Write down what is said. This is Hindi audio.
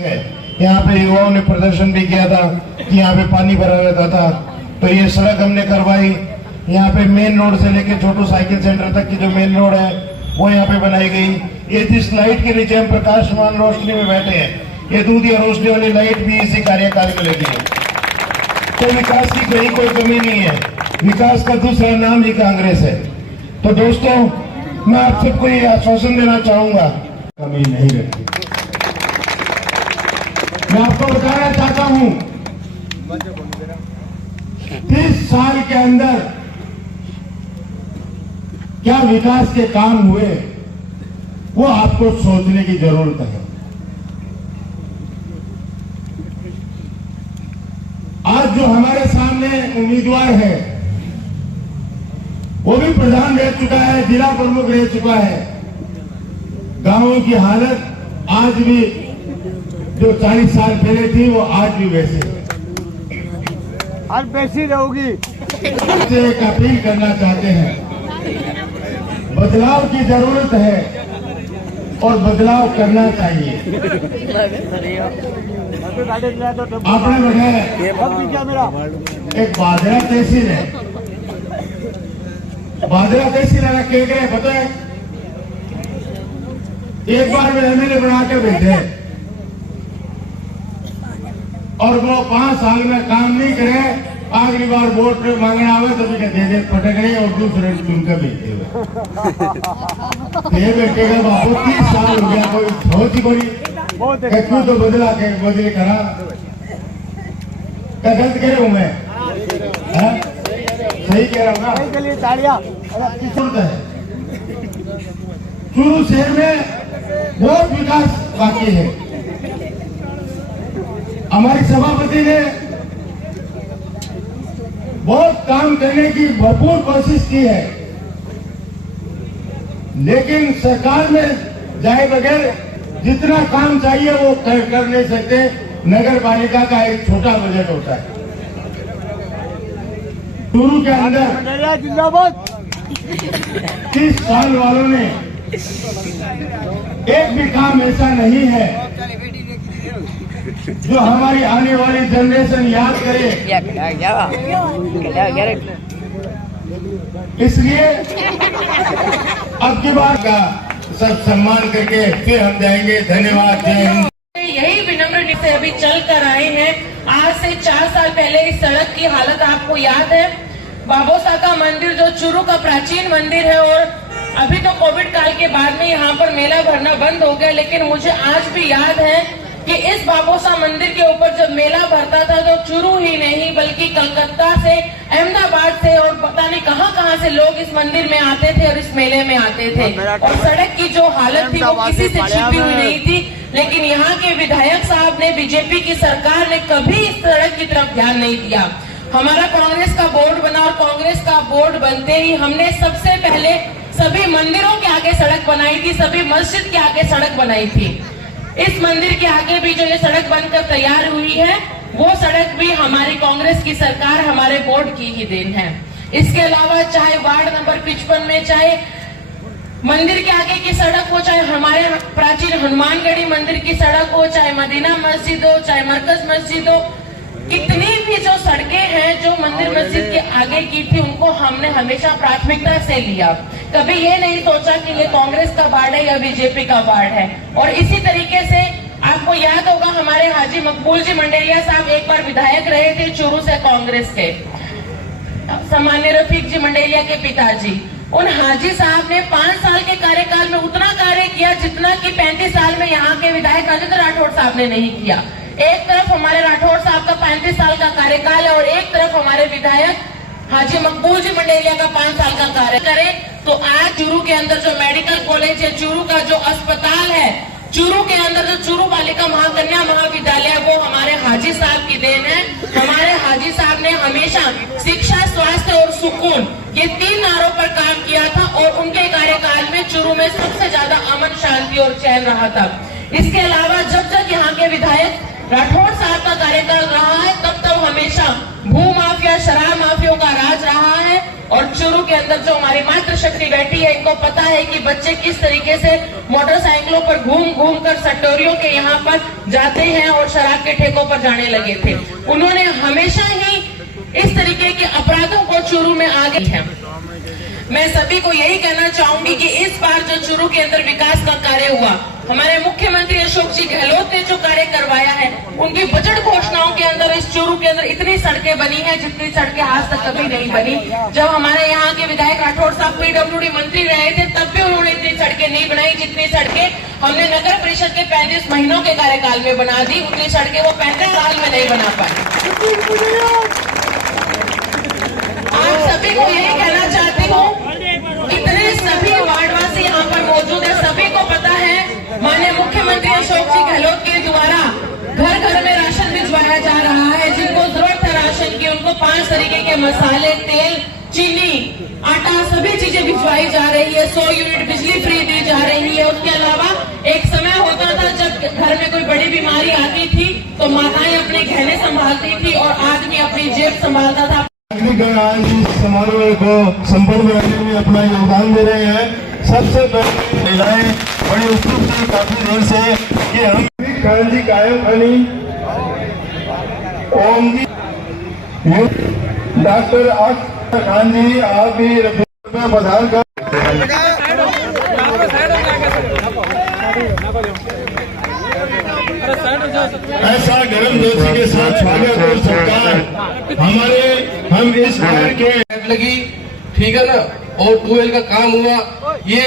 यहाँ पे युवाओं ने प्रदर्शन भी किया था कि यहाँ पे पानी भरा रहता था, तो ये सड़क हमने करवाई। यहाँ पे मेन रोड से लेके छोटू साइकिल सेंटर तक की जो मेन रोड है वो यहाँ पे बनाई गई। ये जिस लाइट के नीचे हम प्रकाशमान रोशनी में बैठे हैं, ये दूधिया रोशनी वाली लाइट भी इसी कार्यकाल में लगी है। तो विकास की कहीं कोई कमी नहीं है, विकास का दूसरा नाम ही कांग्रेस है। तो दोस्तों, मैं आप सबको ये आश्वासन देना चाहूंगा, कमी नहीं रखी। मैं आपको बताना चाहता हूं, 30 साल के अंदर क्या विकास के काम हुए, वो आपको सोचने की जरूरत है। आज जो हमारे सामने उम्मीदवार है, वो भी प्रधान रह चुका है, जिला प्रमुख रह चुका है। गांवों की हालत आज भी जो 40 साल पहले थी, वो आज भी वैसे आज वैसी रहोगी। एक अपील करना चाहते हैं, बदलाव की जरूरत है और बदलाव करना चाहिए। आपने बताया एक बाजरा तहसील है, बाजरा तहसील है कह गए पता है, एक बार में एमएलए बना के भेजे और वो 5 साल में काम नहीं करे, आखिरी बार वोट पे मांगने आवे तो भी दे पटक रहे और दूसरे चुनकर भेजते हुए। ये बेटे का बाबू 30 साल हो गया, कोई बहुत ही बड़ी क्यों तो बदले करा, क्या गलत कह रहा हूं मैं? सही कह रहा हूँ ना? चूरू शहर में बहुत विकास बाकी है। हमारी सभापति ने बहुत काम करने की भरपूर कोशिश की है, लेकिन सरकार में जाए बगैर जितना काम चाहिए वो कर नहीं सकते। नगर पालिका का एक छोटा बजट होता है। चूरू के अंदर जिंदाबाद 30 साल वालों ने एक भी काम ऐसा नहीं है जो हमारी आने वाली जनरेशन याद करे। इसलिए अब की बार का सब सम्मान करके फिर हम जाएंगे। धन्यवाद। जय हिंद। यही विनम्र से अभी चल कर आए हैं। आज से 4 साल पहले इस सड़क की हालत आपको याद है। बाबोसा का मंदिर जो चूरू का प्राचीन मंदिर है, और अभी तो कोविड काल के बाद में यहाँ पर मेला भरना बंद हो गया, लेकिन मुझे आज भी याद है कि इस बाबोसा मंदिर के ऊपर जब मेला भरता था तो चूरू ही नहीं बल्कि कलकत्ता से, अहमदाबाद से और पता नहीं कहां से लोग इस मंदिर में आते थे और इस मेले में आते थे। और सड़क की जो हालत थी वो किसी से छिपी हुई नहीं थी, लेकिन यहाँ के विधायक साहब ने, बीजेपी की सरकार ने कभी इस सड़क की तरफ ध्यान नहीं दिया। हमारा कांग्रेस का बोर्ड बना और कांग्रेस का बोर्ड बनते ही हमने सबसे पहले सभी मंदिरों के आगे सड़क बनाई थी, सभी मस्जिद के आगे सड़क बनाई थी। इस मंदिर के आगे भी जो ये सड़क बनकर तैयार हुई है, वो सड़क भी हमारी कांग्रेस की सरकार, हमारे बोर्ड की ही देन है। इसके अलावा चाहे वार्ड नंबर 55 में चाहे मंदिर के आगे की सड़क हो, चाहे हमारे प्राचीन हनुमानगढ़ी मंदिर की सड़क हो, चाहे मदीना मस्जिद हो, चाहे मरकज मस्जिद हो, कितनी भी जो सड़कें हैं जो मंदिर मस्जिद के आगे की थी, उनको हमने हमेशा प्राथमिकता से लिया। कभी ये नहीं सोचा कि ये कांग्रेस का वार्ड है या बीजेपी का वार्ड है। और इसी तरीके से आपको याद होगा, हमारे हाजी मकबूल जी मंडेरिया साहब एक बार विधायक रहे थे चूरू से कांग्रेस के, सामान्य रफीक जी मंडेरिया के पिताजी। उन हाजी साहब ने 5 साल के कार्यकाल में उतना कार्य किया जितना कि 35 साल में यहाँ के विधायक राजेंद्र राठौड़ साहब ने नहीं किया। एक तरफ हमारे राठौड़ साहब का 35 साल का कार्यकाल है और एक तरफ हमारे विधायक हाजी मकबूल जी मंडेरिया का 5 साल का कार्य करे, तो आज चूरू के अंदर जो मेडिकल कॉलेज है, चूरू का जो अस्पताल है, चूरू के अंदर जो चूरू बालिका महाकन्या महाविद्यालय है, वो हमारे हाजी साहब की देन है। हमारे हाजी साहब ने हमेशा शिक्षा, स्वास्थ्य और सुकून, ये 3 नारों पर काम किया था और उनके कार्यकाल में चूरू में सबसे ज्यादा अमन, शांति और चैन रहा था। इसके अलावा जब जब यहाँ के विधायक राठौड़ साहब का कार्यकाल रहा है, तब हमेशा भू माफिया, शराब माफियों का राज रहा है। और चूरू के अंदर जो हमारी मातृशक्ति बैठी है, इनको पता है कि बच्चे किस तरीके से मोटरसाइकिलों पर घूम घूम कर सटोरियों के यहाँ पर जाते हैं और शराब के ठेकों पर जाने लगे थे। उन्होंने हमेशा ही इस तरीके के अपराधों को चूरू में आगे है। मैं सभी को यही कहना चाहूंगी कि इस बार जो चूरू के अंदर विकास का कार्य हुआ, हमारे मुख्यमंत्री अशोक जी गहलोत ने जो कार्य करवाया है, उनकी बजट घोषणाओं के अंदर इस चूरू के अंदर इतनी सड़कें बनी है जितनी सड़कें आज तक कभी नहीं बनी। जब हमारे यहाँ के विधायक राठौड़ साहब PWD मंत्री रहे थे तब भी उन्होंने इतनी सड़कें नहीं बनाई जितनी सड़कें हमने नगर परिषद के 35 महीनों के कार्यकाल में बना दी, उतनी सड़कें वो 35 साल में नहीं बना पाए। आप सभी को यही कहना चाहती हूँ, इतने सभी वार्डवासी यहाँ पर मौजूद है, सभी को पता है माननीय मुख्यमंत्री अशोक जी गहलोत के द्वारा घर घर में राशन भिजवाया जा रहा है। जिनको जरूरत है राशन की, उनको 5 तरीके के मसाले, तेल, चीनी, आटा, सभी चीजें भिजवाई जा रही है। 100 यूनिट बिजली फ्री दी जा रही है। उसके अलावा एक समय होता था जब घर में कोई बड़ी बीमारी आती थी तो माताएं अपने गहने संभालती थी और आदमी अपनी जेब संभालता था। आज इस समारोह को संपन्न करने में अपना योगदान दे रहे हैं। सबसे पहले महिलाएं बड़ी उत्सुक थी काफी देर से कि हम खान जी कायम खानी, ओम जी, डॉक्टर अख्तर खान जी, आप भी में पधार कर ऐसा गर्म जोशी के साथ स्वागत और सत्कार हम इस घर के लगी, ठीक है ना, और ट्यूबवेल का काम हुआ। ये